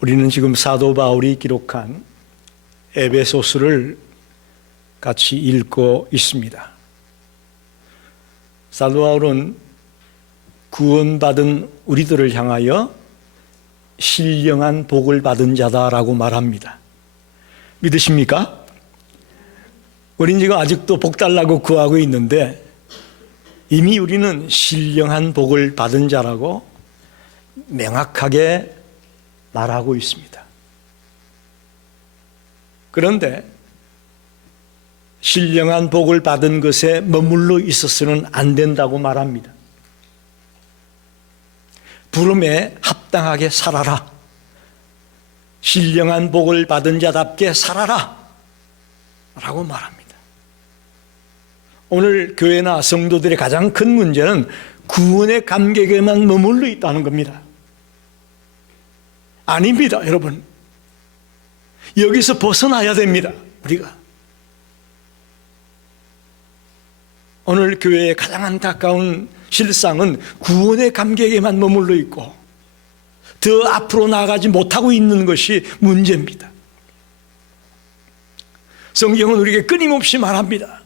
우리는 지금 사도 바울이 기록한 에베소서를 같이 읽고 있습니다. 사도 바울은 구원받은 우리들을 향하여 신령한 복을 받은 자다라고 말합니다. 믿으십니까? 우린 지금 아직도 복 달라고 구하고 있는데 이미 우리는 신령한 복을 받은 자라고 명확하게 말하고 있습니다. 그런데 신령한 복을 받은 것에 머물러 있어서는 안 된다고 말합니다. 부름에 합당하게 살아라. 신령한 복을 받은 자답게 살아라 라고 말합니다. 오늘 교회나 성도들의 가장 큰 문제는 구원의 감격에만 머물러 있다는 겁니다. 아닙니다, 여러분. 여기서 벗어나야 됩니다, 우리가. 오늘 교회의 가장 안타까운 실상은 구원의 감격에만 머물러 있고 더 앞으로 나아가지 못하고 있는 것이 문제입니다. 성경은 우리에게 끊임없이 말합니다.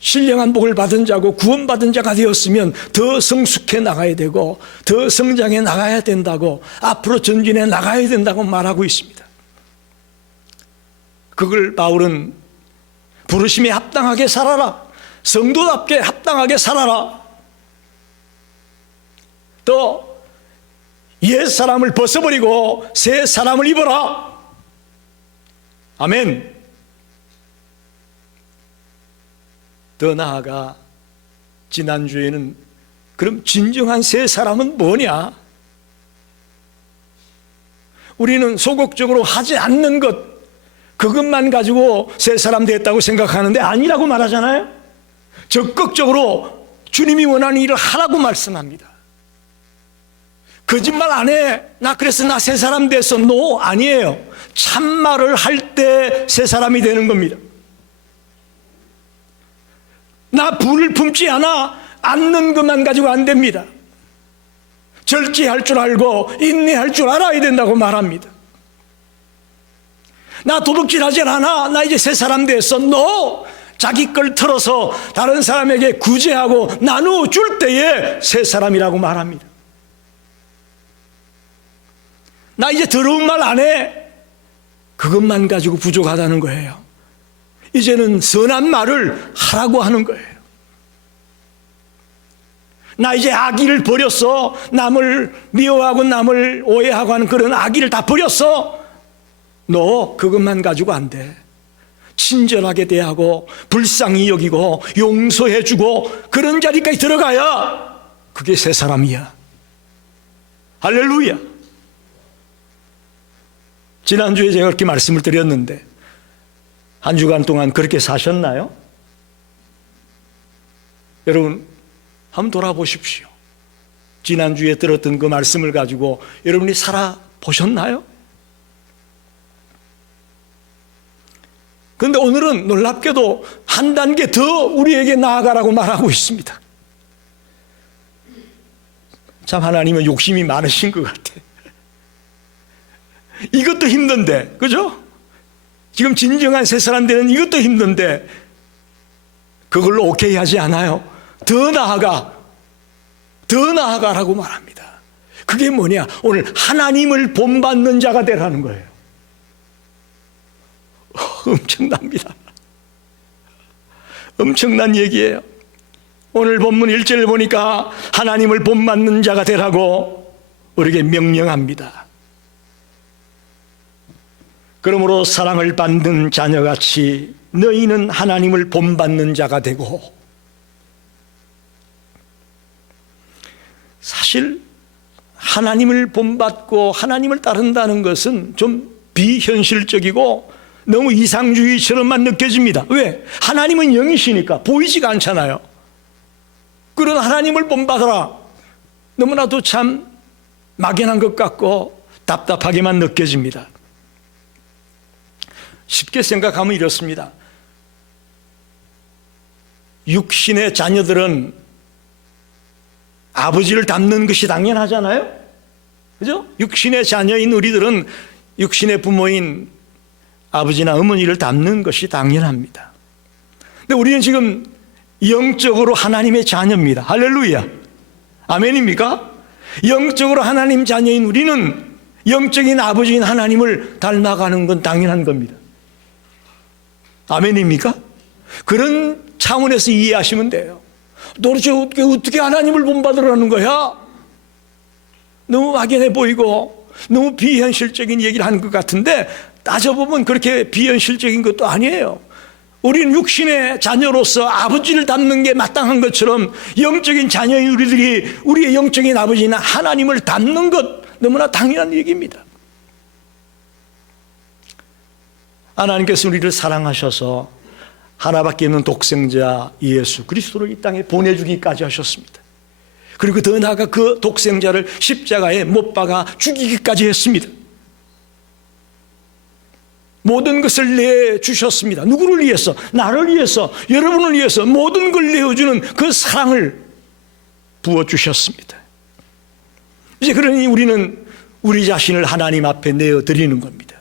신령한 복을 받은 자고 구원받은 자가 되었으면 더 성숙해 나가야 되고 더 성장해 나가야 된다고, 앞으로 전진해 나가야 된다고 말하고 있습니다. 그걸 바울은 부르심에 합당하게 살아라, 성도답게 합당하게 살아라, 또 옛사람을 벗어버리고 새 사람을 입어라. 아멘. 더 나아가 지난주에는 그럼 진정한 새 사람은 뭐냐? 우리는 소극적으로 하지 않는 것, 그것만 가지고 새 사람 됐다고 생각하는데 아니라고 말하잖아요. 적극적으로 주님이 원하는 일을 하라고 말씀합니다. 거짓말 안 해. 나 그래서 나 새 사람 됐어. 노, 아니에요. 참말을 할 때 새 사람이 되는 겁니다. 나 불을 품지 않는 것만 가지고 안 됩니다. 절제할 줄 알고 인내할 줄 알아야 된다고 말합니다. 나 도둑질하지 않아. 나 이제 새 사람 됐어. 노! 자기 걸 털어서 다른 사람에게 구제하고 나누어 줄 때에 새 사람이라고 말합니다. 나 이제 더러운 말 안 해. 그것만 가지고 부족하다는 거예요. 이제는 선한 말을 하라고 하는 거예요. 나 이제 악의를 버렸어. 남을 미워하고 남을 오해하고 하는 그런 악의를 다 버렸어. 너 그것만 가지고 안 돼. 친절하게 대하고 불쌍히 여기고 용서해주고 그런 자리까지 들어가야 그게 새 사람이야. 할렐루야. 지난주에 제가 그렇게 말씀을 드렸는데 한 주간 동안 그렇게 사셨나요? 여러분 한번 돌아보십시오. 지난주에 들었던 그 말씀을 가지고 여러분이 살아보셨나요? 그런데 오늘은 놀랍게도 한 단계 더 우리에게 나아가라고 말하고 있습니다. 참 하나님은 욕심이 많으신 것 같아. 이것도 힘든데, 그죠? 지금 진정한 새 사람 되는 이것도 힘든데 그걸로 오케이 하지 않아요. 더 나아가라고 말합니다. 그게 뭐냐? 오늘 하나님을 본받는 자가 되라는 거예요. 엄청납니다. 엄청난 얘기예요. 오늘 본문 1절을 보니까 하나님을 본받는 자가 되라고 우리에게 명령합니다. 그러므로 사랑을 받는 자녀같이 너희는 하나님을 본받는 자가 되고, 사실 하나님을 본받고 하나님을 따른다는 것은 좀 비현실적이고 너무 이상주의처럼만 느껴집니다. 왜? 하나님은 영이시니까 보이지가 않잖아요. 그런 하나님을 본받아라, 너무나도 참 막연한 것 같고 답답하게만 느껴집니다. 쉽게 생각하면 이렇습니다. 육신의 자녀들은 아버지를 닮는 것이 당연하잖아요. 그죠? 육신의 자녀인 우리들은 육신의 부모인 아버지나 어머니를 닮는 것이 당연합니다. 근데 우리는 지금 영적으로 하나님의 자녀입니다. 할렐루야. 아멘입니까? 영적으로 하나님 자녀인 우리는 영적인 아버지인 하나님을 닮아가는 건 당연한 겁니다. 아멘입니까? 그런 차원에서 이해하시면 돼요. 도대체 어떻게 하나님을 본받으라는 거야? 너무 막연해 보이고 너무 비현실적인 얘기를 하는 것 같은데 따져보면 그렇게 비현실적인 것도 아니에요. 우리는 육신의 자녀로서 아버지를 닮는 게 마땅한 것처럼 영적인 자녀인 우리들이 우리의 영적인 아버지나 하나님을 닮는 것 너무나 당연한 얘기입니다. 하나님께서 우리를 사랑하셔서 하나밖에 없는 독생자 예수 그리스도를 이 땅에 보내주기까지 하셨습니다. 그리고 더 나아가 그 독생자를 십자가에 못 박아 죽이기까지 했습니다. 모든 것을 내주셨습니다. 누구를 위해서? 나를 위해서, 여러분을 위해서 모든 걸 내어주는 그 사랑을 부어주셨습니다. 이제 그러니 우리는 우리 자신을 하나님 앞에 내어드리는 겁니다.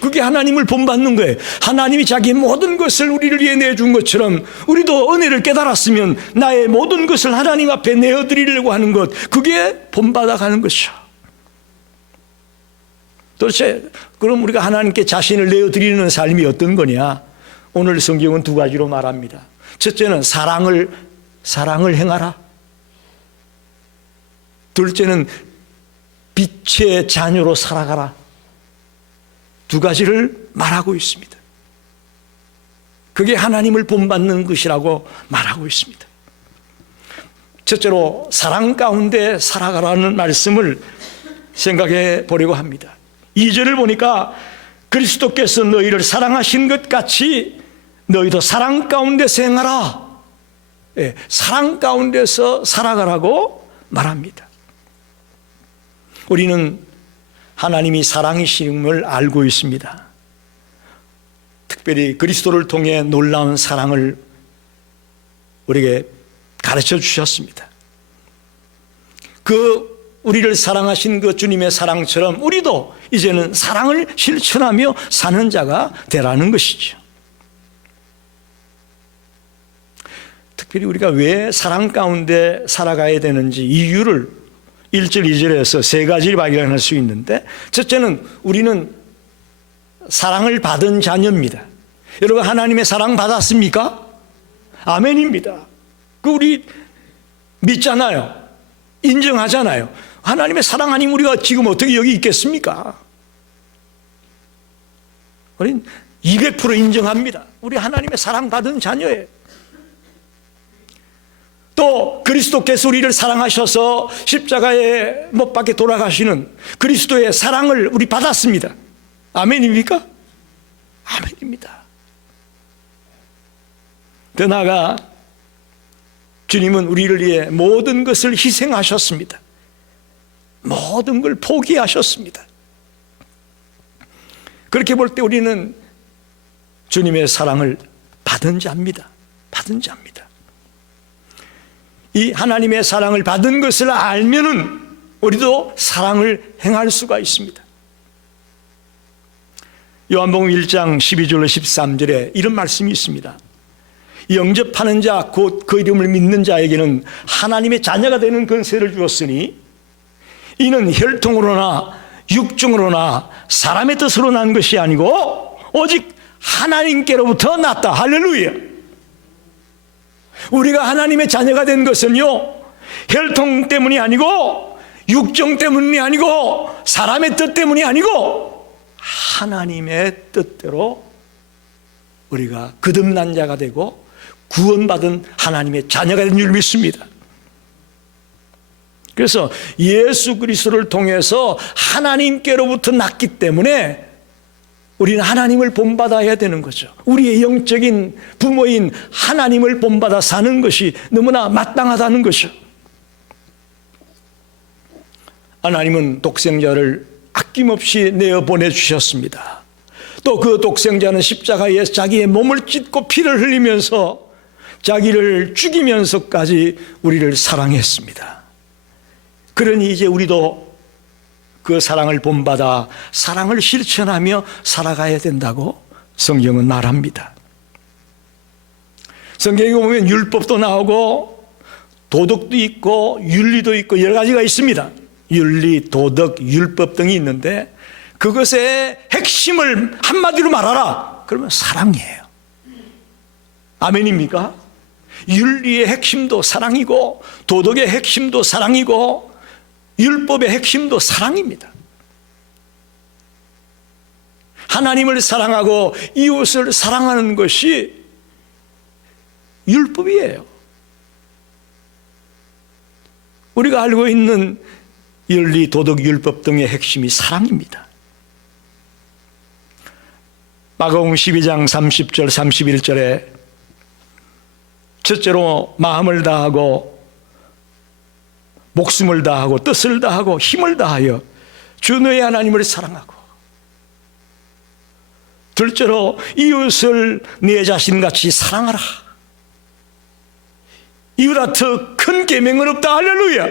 그게 하나님을 본받는 거예요. 하나님이 자기 모든 것을 우리를 위해 내준 것처럼 우리도 은혜를 깨달았으면 나의 모든 것을 하나님 앞에 내어드리려고 하는 것, 그게 본받아가는 것이죠. 도대체 그럼 우리가 하나님께 자신을 내어드리는 삶이 어떤 거냐? 오늘 성경은 두 가지로 말합니다. 첫째는 사랑을 행하라. 둘째는 빛의 자녀로 살아가라. 두 가지를 말하고 있습니다. 그게 하나님을 본받는 것이라고 말하고 있습니다. 첫째로 사랑 가운데 살아가라는 말씀을 생각해 보려고 합니다. 2절을 보니까 그리스도께서 너희를 사랑하신 것 같이 너희도 사랑 가운데서 행하라. 사랑 가운데서 살아가라고 말합니다. 우리는 하나님이 사랑이심을 알고 있습니다. 특별히 그리스도를 통해 놀라운 사랑을 우리에게 가르쳐 주셨습니다. 그 우리를 사랑하신 그 주님의 사랑처럼 우리도 이제는 사랑을 실천하며 사는 자가 되라는 것이죠. 특별히 우리가 왜 사랑 가운데 살아가야 되는지 이유를 1절, 2절에서 세 가지를 발견할 수 있는데, 첫째는 우리는 사랑을 받은 자녀입니다. 여러분, 하나님의 사랑 받았습니까? 아멘입니다. 그 우리 믿잖아요. 인정하잖아요. 하나님의 사랑 아니면 우리가 지금 어떻게 여기 있겠습니까? 우리는 200% 인정합니다. 우리 하나님의 사랑 받은 자녀예요. 또 그리스도께서 우리를 사랑하셔서 십자가에 못 박혀 돌아가시는 그리스도의 사랑을 우리 받았습니다. 아멘입니까? 아멘입니다. 더 나아가 주님은 우리를 위해 모든 것을 희생하셨습니다. 모든 걸 포기하셨습니다. 그렇게 볼 때 우리는 주님의 사랑을 받은 자입니다. 받은 자입니다. 이 하나님의 사랑을 받은 것을 알면은 우리도 사랑을 행할 수가 있습니다. 요한복음 1장 12절로 13절에 이런 말씀이 있습니다. 영접하는 자 곧 그 이름을 믿는 자에게는 하나님의 자녀가 되는 권세를 주었으니 이는 혈통으로나 육정으로나 사람의 뜻으로 난 것이 아니고 오직 하나님께로부터 났다. 할렐루야. 우리가 하나님의 자녀가 된 것은요, 혈통 때문이 아니고 육정 때문이 아니고 사람의 뜻 때문이 아니고 하나님의 뜻대로 우리가 거듭난 자가 되고 구원받은 하나님의 자녀가 된 줄 믿습니다. 그래서 예수 그리스도를 통해서 하나님께로부터 났기 때문에 우리는 하나님을 본받아야 되는 거죠. 우리의 영적인 부모인 하나님을 본받아 사는 것이 너무나 마땅하다는 것이죠. 하나님은 독생자를 아낌없이 내어 보내주셨습니다. 또 그 독생자는 십자가에 자기의 몸을 찢고 피를 흘리면서 자기를 죽이면서까지 우리를 사랑했습니다. 그러니 이제 우리도 그 사랑을 본받아 사랑을 실천하며 살아가야 된다고 성경은 말합니다. 성경에 보면 율법도 나오고 도덕도 있고 윤리도 있고 여러 가지가 있습니다. 윤리, 도덕, 율법 등이 있는데 그것의 핵심을 한마디로 말하라. 그러면 사랑이에요. 아멘입니까? 윤리의 핵심도 사랑이고 도덕의 핵심도 사랑이고 율법의 핵심도 사랑입니다. 하나님을 사랑하고 이웃을 사랑하는 것이 율법이에요. 우리가 알고 있는 윤리, 도덕, 율법 등의 핵심이 사랑입니다. 마가복음 12장 30절 31절에 첫째로 마음을 다하고 목숨을 다하고 뜻을 다하고 힘을 다하여 주 너의 하나님을 사랑하고 둘째로 이웃을 내 자신같이 사랑하라. 이보다 더 큰 계명은 없다. 할렐루야.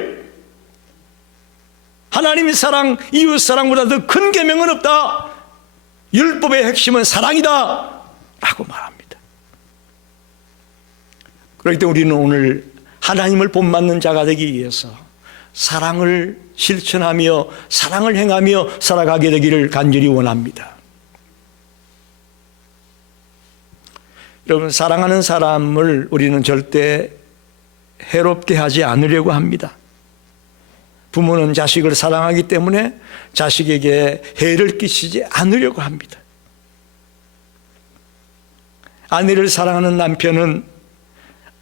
하나님의 사랑, 이웃 사랑보다 더 큰 계명은 없다. 율법의 핵심은 사랑이다 라고 말합니다. 그렇기 때문에 우리는 오늘 하나님을 본받는 자가 되기 위해서 사랑을 실천하며 사랑을 행하며 살아가게 되기를 간절히 원합니다. 여러분, 사랑하는 사람을 우리는 절대 해롭게 하지 않으려고 합니다. 부모는 자식을 사랑하기 때문에 자식에게 해를 끼치지 않으려고 합니다. 아내를 사랑하는 남편은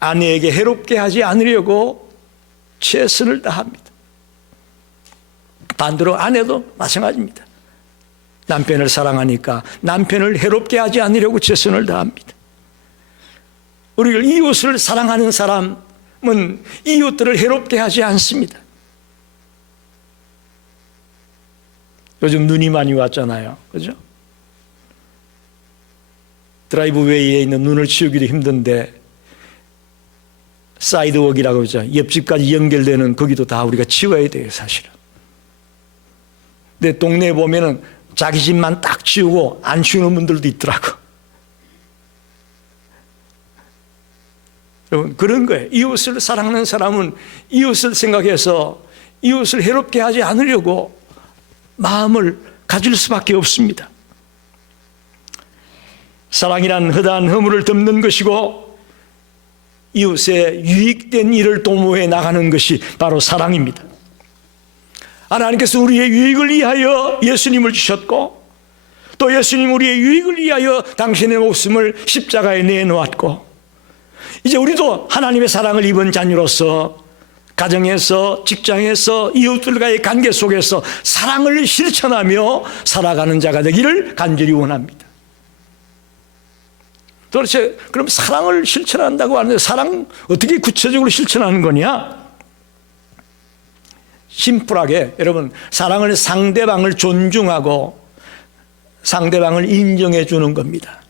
아내에게 해롭게 하지 않으려고 최선을 다합니다. 반대로 아내도 마찬가지입니다. 남편을 사랑하니까 남편을 해롭게 하지 않으려고 최선을 다합니다. 우리가 이웃을 사랑하는 사람은 이웃들을 해롭게 하지 않습니다. 요즘 눈이 많이 왔잖아요. 그죠? 드라이브웨이에 있는 눈을 치우기도 힘든데 사이드웍이라고 하죠. 옆집까지 연결되는 거기도 다 우리가 치워야 돼요, 사실은. 근데 동네에 보면은 자기 집만 딱 치우고 안 치우는 분들도 있더라고. 여러분, 그런 거예요. 이웃을 사랑하는 사람은 이웃을 생각해서 이웃을 해롭게 하지 않으려고 마음을 가질 수밖에 없습니다. 사랑이란 허다한 허물을 덮는 것이고 이웃에 유익된 일을 도모해 나가는 것이 바로 사랑입니다. 하나님께서 우리의 유익을 위하여 예수님을 주셨고 또 예수님 우리의 유익을 위하여 당신의 목숨을 십자가에 내놓았고 이제 우리도 하나님의 사랑을 입은 자녀로서 가정에서 직장에서 이웃들과의 관계 속에서 사랑을 실천하며 살아가는 자가 되기를 간절히 원합니다. 도대체 그럼 사랑을 실천한다고 하는데 사랑 어떻게 구체적으로 실천하는 거냐? 심플하게 여러분, 사랑은 상대방을 존중하고 상대방을 인정해 주는 겁니다.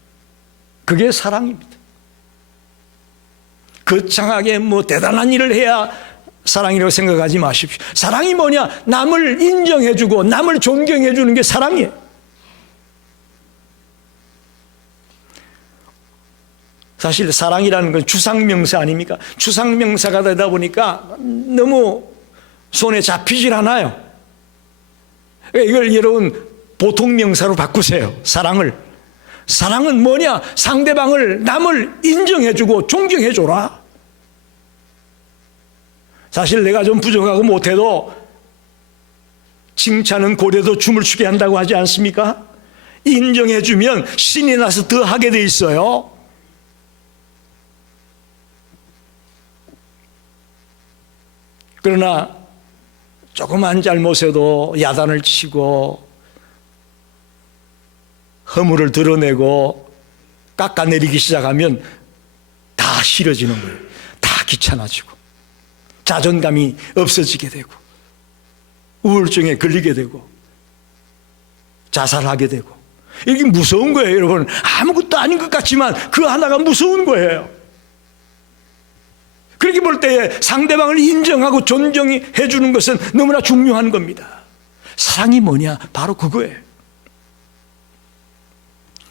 그게 사랑입니다. 거창하게 뭐 대단한 일을 해야 사랑이라고 생각하지 마십시오. 사랑이 뭐냐? 남을 인정해 주고 남을 존경해 주는 게 사랑이에요. 사실 사랑이라는 건 추상명사 아닙니까? 추상명사가 되다 보니까 너무 손에 잡히질 않아요. 이걸 여러분 보통 명사로 바꾸세요. 사랑은 뭐냐? 상대방을 남을 인정해주고 존경해줘라. 사실 내가 좀 부족하고 못해도 칭찬은 고래도 춤을 추게 한다고 하지 않습니까? 인정해주면 신이 나서 더 하게 돼 있어요. 그러나 조그만 잘못에도 야단을 치고 허물을 드러내고 깎아내리기 시작하면 다 싫어지는 거예요. 다 귀찮아지고 자존감이 없어지게 되고 우울증에 걸리게 되고 자살하게 되고 이게 무서운 거예요. 여러분, 아무것도 아닌 것 같지만 그 하나가 무서운 거예요. 그렇게 볼 때에 상대방을 인정하고 존경해 주는 것은 너무나 중요한 겁니다. 사랑이 뭐냐? 바로 그거예요.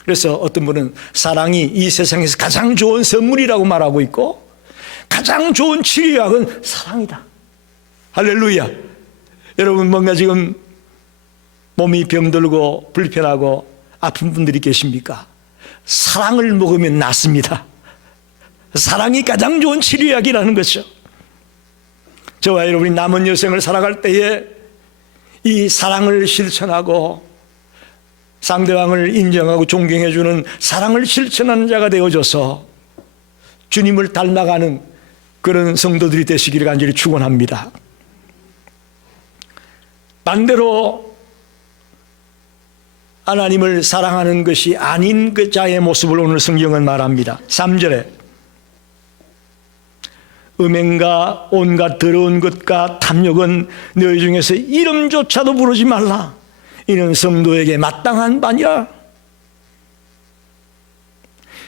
그래서 어떤 분은 사랑이 이 세상에서 가장 좋은 선물이라고 말하고 있고 가장 좋은 치료약은 사랑이다. 할렐루야. 여러분 뭔가 지금 몸이 병들고 불편하고 아픈 분들이 계십니까? 사랑을 먹으면 낫습니다. 사랑이 가장 좋은 치료약이라는 거죠. 저와 여러분이 남은 여생을 살아갈 때에 이 사랑을 실천하고 상대방을 인정하고 존경해주는 사랑을 실천하는 자가 되어져서 주님을 닮아가는 그런 성도들이 되시기를 간절히 축원합니다. 반대로 하나님을 사랑하는 것이 아닌 그 자의 모습을 오늘 성경은 말합니다. 3절에 음행과 온갖 더러운 것과 탐욕은 너희 중에서 이름조차도 부르지 말라. 이는 성도에게 마땅한 바니라.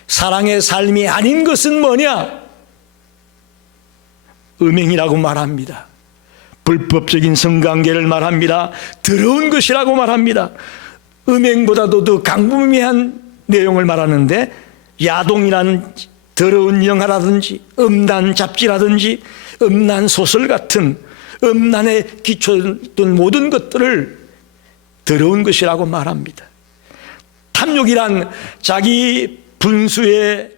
사랑의 삶이 아닌 것은 뭐냐? 음행이라고 말합니다. 불법적인 성관계를 말합니다. 더러운 것이라고 말합니다. 음행보다도 더 강부미한 내용을 말하는데 야동이라는 더러운 영화라든지 음란 잡지라든지 음란 소설 같은 음란에 기초된 모든 것들을 더러운 것이라고 말합니다. 탐욕이란 자기 분수에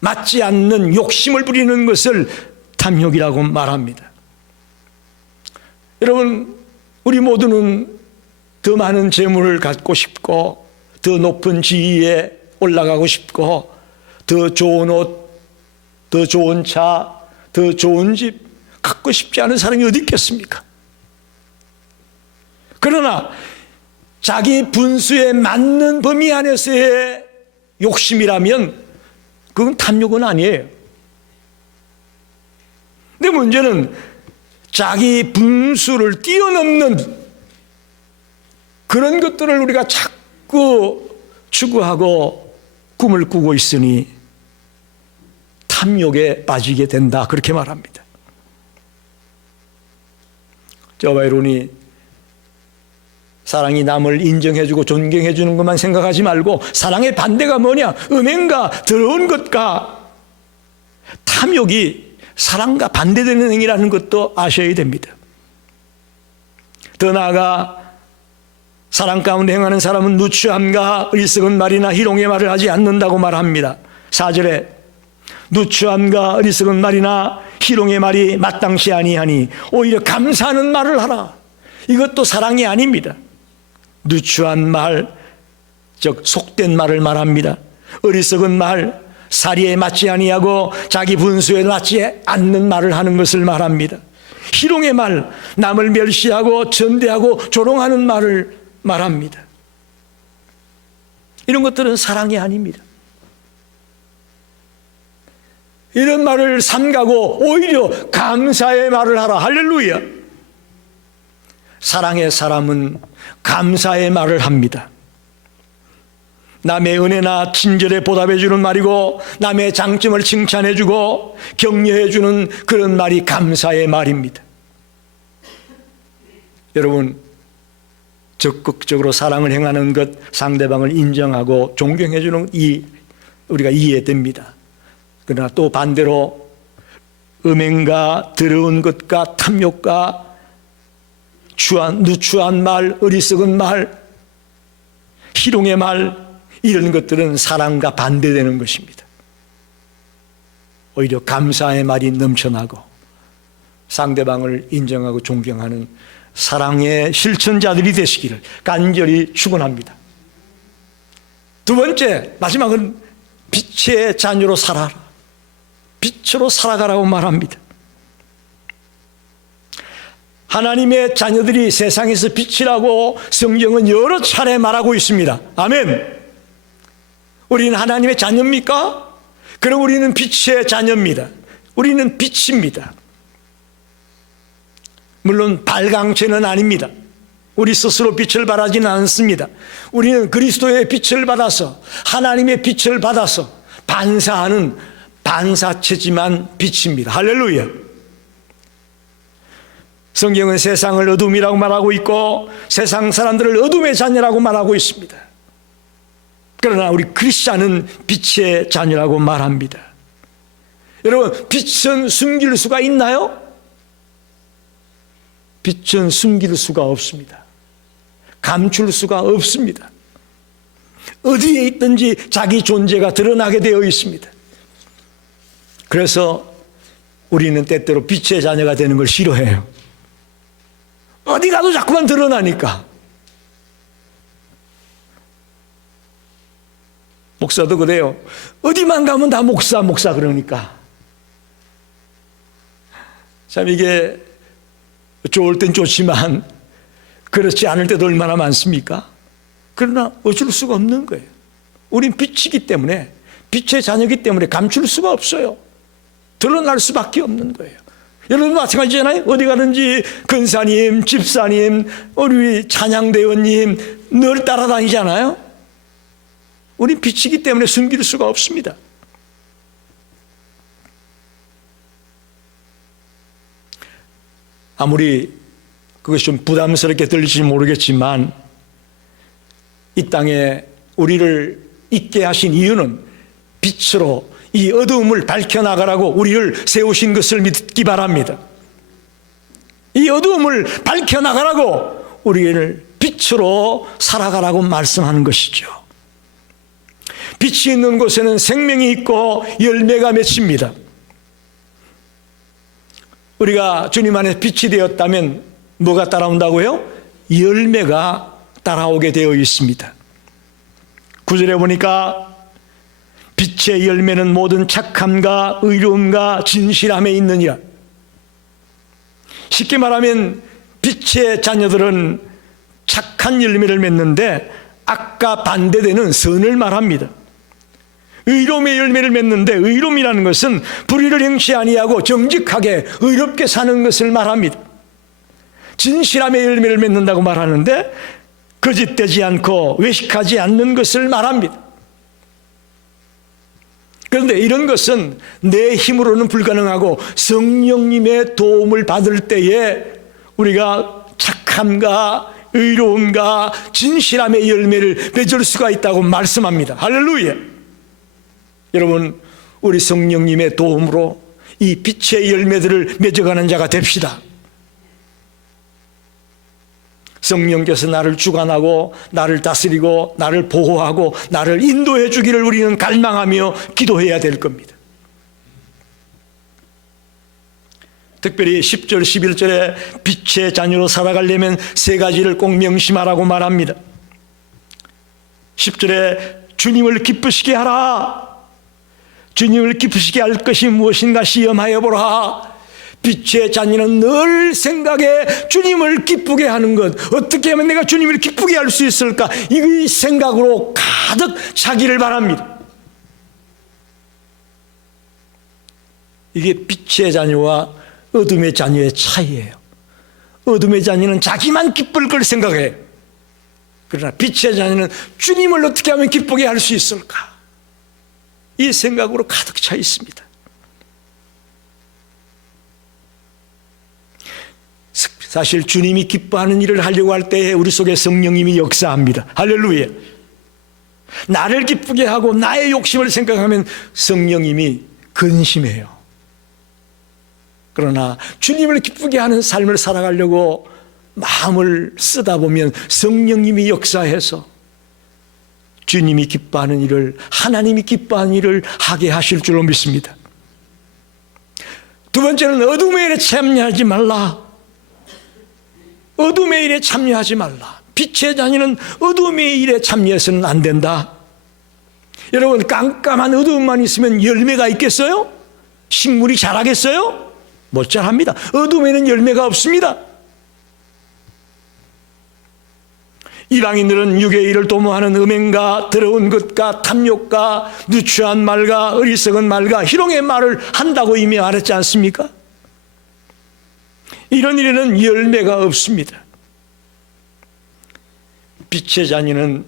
맞지 않는 욕심을 부리는 것을 탐욕이라고 말합니다. 여러분, 우리 모두는 더 많은 재물을 갖고 싶고 더 높은 지위에 올라가고 싶고 더 좋은 옷, 더 좋은 차, 더 좋은 집 갖고 싶지 않은 사람이 어디 있겠습니까? 그러나 자기 분수에 맞는 범위 안에서의 욕심이라면 그건 탐욕은 아니에요. 근데 문제는 자기 분수를 뛰어넘는 그런 것들을 우리가 자꾸 추구하고 꿈을 꾸고 있으니 탐욕에 빠지게 된다. 그렇게 말합니다. 저와 여러분이 사랑이 남을 인정해주고 존경해주는 것만 생각하지 말고 사랑의 반대가 뭐냐? 음행과 더러운 것과 탐욕이 사랑과 반대되는 행위라는 것도 아셔야 됩니다. 더 나아가 사랑 가운데 행하는 사람은 누추함과 어리석은 말이나 희롱의 말을 하지 않는다고 말합니다. 4절에 누추함과 어리석은 말이나 희롱의 말이 마땅치 아니하니 오히려 감사하는 말을 하라. 이것도 사랑이 아닙니다. 누추한 말, 즉 속된 말을 말합니다. 어리석은 말, 사리에 맞지 아니하고 자기 분수에 맞지 않는 말을 하는 것을 말합니다. 희롱의 말, 남을 멸시하고 전대하고 조롱하는 말을 말합니다. 이런 것들은 사랑이 아닙니다. 이런 말을 삼가고 오히려 감사의 말을 하라. 할렐루야. 사랑의 사람은 감사의 말을 합니다. 남의 은혜나 친절에 보답해 주는 말이고 남의 장점을 칭찬해 주고 격려해 주는 그런 말이 감사의 말입니다. 여러분, 적극적으로 사랑을 행하는 것, 상대방을 인정하고 존경해 주는 우리가 이해됩니다. 그러나 또 반대로 음행과 더러운 것과 탐욕과 누추한 말, 어리석은 말, 희롱의 말, 이런 것들은 사랑과 반대되는 것입니다. 오히려 감사의 말이 넘쳐나고 상대방을 인정하고 존경하는 사랑의 실천자들이 되시기를 간절히 축원합니다. 두 번째, 마지막은 빛의 자녀로 살아라. 빛으로 살아가라고 말합니다. 하나님의 자녀들이 세상에서 빛이라고 성경은 여러 차례 말하고 있습니다. 아멘. 우리는 하나님의 자녀입니까? 그럼 우리는 빛의 자녀입니다. 우리는 빛입니다. 물론 발광체는 아닙니다. 우리 스스로 빛을 발하지는 않습니다. 우리는 그리스도의 빛을 받아서 하나님의 빛을 받아서 반사하는 반사체지만 빛입니다. 할렐루야. 성경은 세상을 어둠이라고 말하고 있고 세상 사람들을 어둠의 자녀라고 말하고 있습니다. 그러나 우리 크리스찬은 빛의 자녀라고 말합니다. 여러분, 빛은 숨길 수가 있나요? 빛은 숨길 수가 없습니다. 감출 수가 없습니다. 어디에 있든지 자기 존재가 드러나게 되어 있습니다. 그래서 우리는 때때로 빛의 자녀가 되는 걸 싫어해요. 어디 가도 자꾸만 드러나니까. 목사도 그래요. 어디만 가면 다 목사 그러니까. 참 이게 좋을 땐 좋지만 그렇지 않을 때도 얼마나 많습니까? 그러나 어쩔 수가 없는 거예요. 우린 빛이기 때문에, 빛의 자녀이기 때문에 감출 수가 없어요. 드러날 수밖에 없는 거예요. 여러분 마찬가지잖아요. 어디 가든지 근사님, 집사님, 우리 찬양대원님 늘 따라다니잖아요. 우린 빛이기 때문에 숨길 수가 없습니다. 아무리 그것이 좀 부담스럽게 들릴지 모르겠지만 이 땅에 우리를 있게 하신 이유는 빛으로 이 어두움을 밝혀나가라고 우리를 세우신 것을 믿기 바랍니다. 이 어두움을 밝혀나가라고 우리를 빛으로 살아가라고 말씀하는 것이죠. 빛이 있는 곳에는 생명이 있고 열매가 맺힙니다. 우리가 주님 안에 빛이 되었다면 뭐가 따라온다고요? 열매가 따라오게 되어 있습니다. 9절에 보니까 빛의 열매는 모든 착함과 의로움과 진실함에 있느니라. 쉽게 말하면 빛의 자녀들은 착한 열매를 맺는데 악과 반대되는 선을 말합니다. 의로움의 열매를 맺는데 의로움이라는 것은 불의를 행치 아니하고 정직하게 의롭게 사는 것을 말합니다. 진실함의 열매를 맺는다고 말하는데 거짓되지 않고 외식하지 않는 것을 말합니다. 그런데 이런 것은 내 힘으로는 불가능하고 성령님의 도움을 받을 때에 우리가 착함과 의로움과 진실함의 열매를 맺을 수가 있다고 말씀합니다. 할렐루야. 여러분, 우리 성령님의 도움으로 이 빛의 열매들을 맺어가는 자가 됩시다. 성령께서 나를 주관하고 나를 다스리고 나를 보호하고 나를 인도해 주기를 우리는 갈망하며 기도해야 될 겁니다. 특별히 10절 11절에 빛의 자녀로 살아가려면 세 가지를 꼭 명심하라고 말합니다. 10절에 주님을 기쁘시게 하라. 주님을 기쁘시게 할 것이 무엇인가 시험하여 보라. 빛의 자녀는 늘 생각에 주님을 기쁘게 하는 것, 어떻게 하면 내가 주님을 기쁘게 할 수 있을까, 이 생각으로 가득 차기를 바랍니다. 이게 빛의 자녀와 어둠의 자녀의 차이예요. 어둠의 자녀는 자기만 기쁠 걸 생각해요. 그러나 빛의 자녀는 주님을 어떻게 하면 기쁘게 할 수 있을까, 이 생각으로 가득 차 있습니다. 사실 주님이 기뻐하는 일을 하려고 할 때에 우리 속에 성령님이 역사합니다. 할렐루야. 나를 기쁘게 하고 나의 욕심을 생각하면 성령님이 근심해요. 그러나 주님을 기쁘게 하는 삶을 살아가려고 마음을 쓰다 보면 성령님이 역사해서 주님이 기뻐하는 일을, 하나님이 기뻐하는 일을 하게 하실 줄로 믿습니다. 두 번째는 어둠의 일에 참여하지 말라. 어둠의 일에 참여하지 말라. 빛의 자녀는 어둠의 일에 참여해서는 안 된다. 여러분, 깜깜한 어둠만 있으면 열매가 있겠어요? 식물이 자라겠어요? 못 자랍니다. 어둠에는 열매가 없습니다. 이방인들은 육의 일을 도모하는 음행과 더러운 것과 탐욕과 누추한 말과 어리석은 말과 희롱의 말을 한다고 이미 말했지 않습니까? 이런 일에는 열매가 없습니다. 빛의 자녀는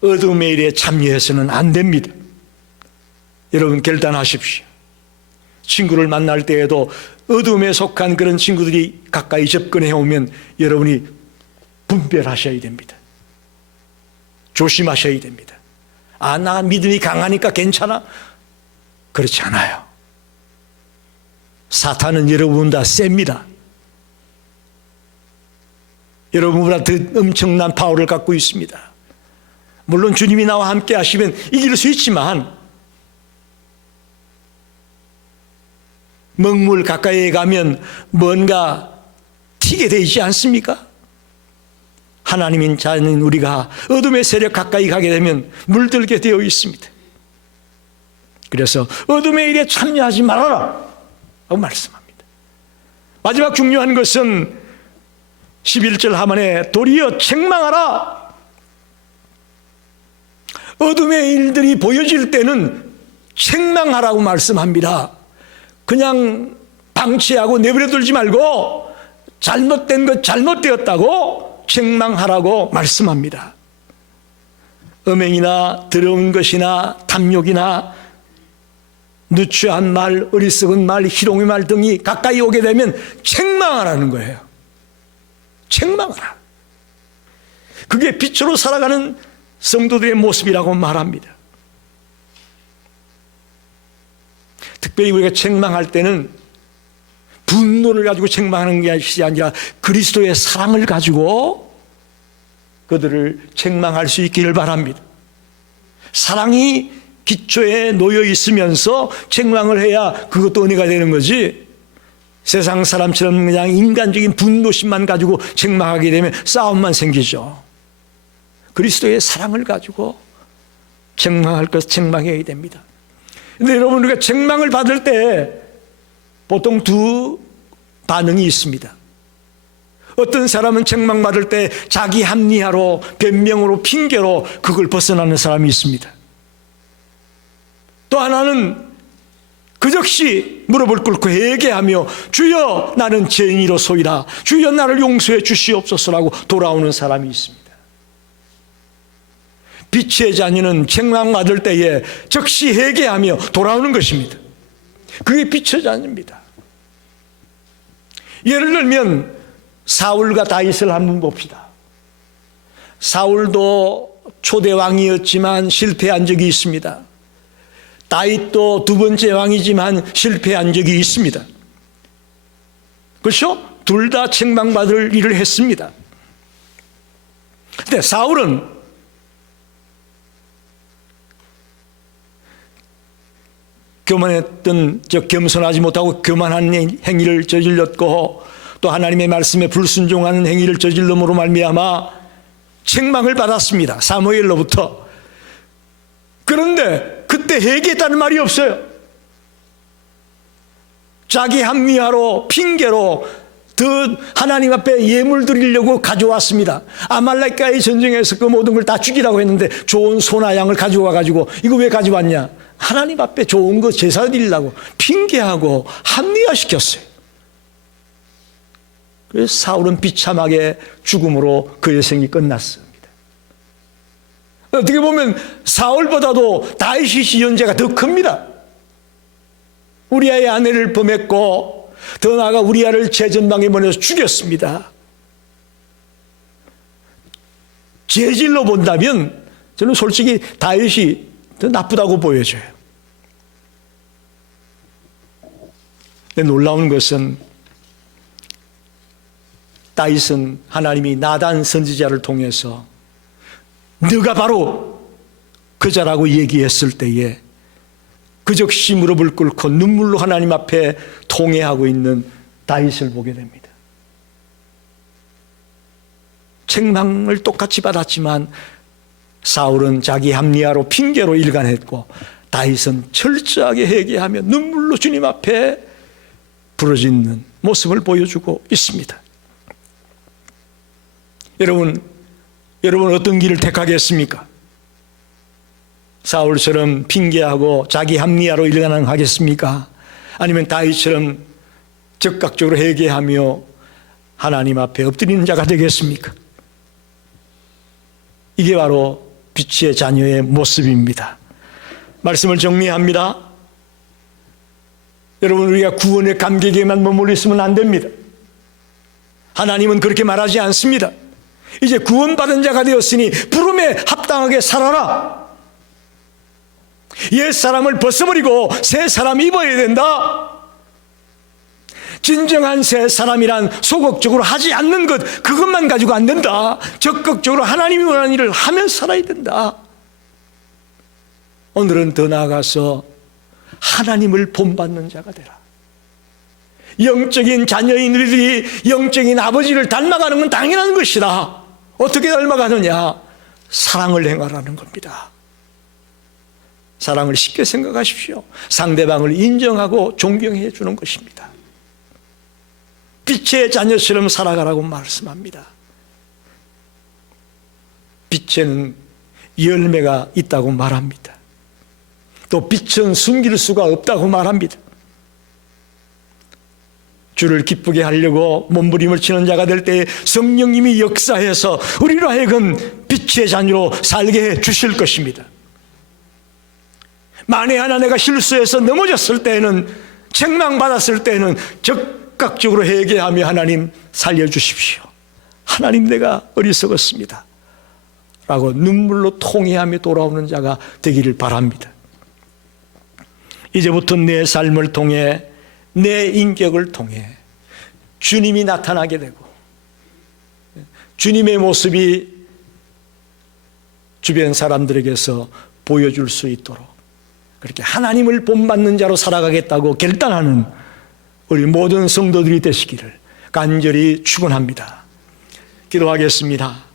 어둠의 일에 참여해서는 안 됩니다. 여러분, 결단하십시오. 친구를 만날 때에도 어둠에 속한 그런 친구들이 가까이 접근해 오면 여러분이 분별하셔야 됩니다. 조심하셔야 됩니다. 아, 나 믿음이 강하니까 괜찮아? 그렇지 않아요. 사탄은 여러분보다 셉니다. 여러분보다 더 엄청난 파워를 갖고 있습니다. 물론 주님이 나와 함께 하시면 이길 수 있지만 먹물 가까이에 가면 뭔가 튀게 되지 않습니까? 하나님인 자는 우리가 어둠의 세력 가까이 가게 되면 물들게 되어 있습니다. 그래서 어둠의 일에 참여하지 말아라 라고 말씀합니다. 마지막 중요한 것은 11절 하반에 도리어 책망하라. 어둠의 일들이 보여질 때는 책망하라고 말씀합니다. 그냥 방치하고 내버려두지 말고 잘못된 것 잘못되었다고 책망하라고 말씀합니다. 음행이나 더러운 것이나 탐욕이나 누추한 말, 어리석은 말, 희롱의 말 등이 가까이 오게 되면 책망하라는 거예요. 책망하라. 그게 빛으로 살아가는 성도들의 모습이라고 말합니다. 특별히 우리가 책망할 때는 분노를 가지고 책망하는 것이 아니라 그리스도의 사랑을 가지고 그들을 책망할 수 있기를 바랍니다. 사랑이 기초에 놓여 있으면서 책망을 해야 그것도 은혜가 되는 거지, 세상 사람처럼 그냥 인간적인 분노심만 가지고 책망하게 되면 싸움만 생기죠. 그리스도의 사랑을 가지고 책망할 것 책망해야 됩니다. 근데 여러분, 우리가 책망을 받을 때 보통 두 반응이 있습니다. 어떤 사람은 책망받을 때 자기 합리화로, 변명으로, 핑계로 그걸 벗어나는 사람이 있습니다. 또 하나는 그 즉시 무릎을 꿇고 회개하며 주여 나는 죄인이로소이다, 주여 나를 용서해 주시옵소서라고 돌아오는 사람이 있습니다. 빛의 자녀는 책망받을 때에 즉시 회개하며 돌아오는 것입니다. 그게 빛의 자녀입니다. 예를 들면 사울과 다윗을 한번 봅시다. 사울도 초대 왕이었지만 실패한 적이 있습니다. 다윗도 두 번째 왕이지만 실패한 적이 있습니다. 그렇죠? 둘 다 책망받을 일을 했습니다. 근데 사울은 겸손하지 못하고 교만한 행위를 저질렀고, 또 하나님의 말씀에 불순종하는 행위를 저질름으로 말미암아 책망을 받았습니다. 사무엘로부터. 그런데 그때 회개했다는 말이 없어요. 자기 합리화로, 핑계로 더 하나님 앞에 예물 드리려고 가져왔습니다. 아말렉과의 전쟁에서 그 모든 걸 다 죽이라고 했는데 좋은 소나 양을 가져와 가지고 이거 왜 가져왔냐? 하나님 앞에 좋은 거 제사 드리려고 핑계하고 합리화시켰어요. 그래서 사울은 비참하게 죽음으로 그의 생이 끝났습니다. 어떻게 보면 사울보다도 다윗이 연재가 더 큽니다. 우리아의 아내를 범했고, 더 나아가 우리아를 제전방에 보내서 죽였습니다. 죄질로 본다면 저는 솔직히 다윗이 더 나쁘다고 보여져요. 근데 놀라운 것은 다윗은 하나님이 나단 선지자를 통해서 네가 바로 그자라고 얘기했을 때에 그 즉시 무릎을 꿇고 눈물로 하나님 앞에 통회하고 있는 다윗을 보게 됩니다. 책망을 똑같이 받았지만 사울은 자기 합리화로, 핑계로 일관했고, 다윗은 철저하게 회개하며 눈물로 주님 앞에 부르짖는 모습을 보여주고 있습니다. 여러분 어떤 길을 택하겠습니까? 사울처럼 핑계하고 자기 합리화로 일관하겠습니까? 아니면 다윗처럼 적극적으로 회개하며 하나님 앞에 엎드리는 자가 되겠습니까? 이게 바로 빛의 자녀의 모습입니다. 말씀을 정리합니다. 여러분, 우리가 구원의 감격에만 머물러 있으면 안 됩니다. 하나님은 그렇게 말하지 않습니다. 이제 구원받은 자가 되었으니 부름에 합당하게 살아라. 옛 사람을 벗어버리고 새 사람 입어야 된다. 진정한 새 사람이란 소극적으로 하지 않는 것, 그것만 가지고 안 된다. 적극적으로 하나님이 원하는 일을 하며 살아야 된다. 오늘은 더 나아가서 하나님을 본받는 자가 되라. 영적인 자녀인 우리들이 영적인 아버지를 닮아가는 건 당연한 것이다. 어떻게 닮아가느냐? 사랑을 행하라는 겁니다. 사랑을 쉽게 생각하십시오. 상대방을 인정하고 존경해 주는 것입니다. 빛의 자녀처럼 살아가라고 말씀합니다. 빛에는 열매가 있다고 말합니다. 또 빛은 숨길 수가 없다고 말합니다. 주를 기쁘게 하려고 몸부림을 치는 자가 될 때 성령님이 역사해서 우리로 하여금 빛의 자녀로 살게 해 주실 것입니다. 만에 하나 내가 실수해서 넘어졌을 때에는, 책망받았을 때에는 적극적으로 회개하며 하나님 살려주십시오. 하나님, 내가 어리석었습니다 라고 눈물로 통회하며 돌아오는 자가 되기를 바랍니다. 이제부터 내 삶을 통해, 내 인격을 통해 주님이 나타나게 되고 주님의 모습이 주변 사람들에게서 보여줄 수 있도록 그렇게 하나님을 본받는 자로 살아가겠다고 결단하는 우리 모든 성도들이 되시기를 간절히 축원합니다. 기도하겠습니다.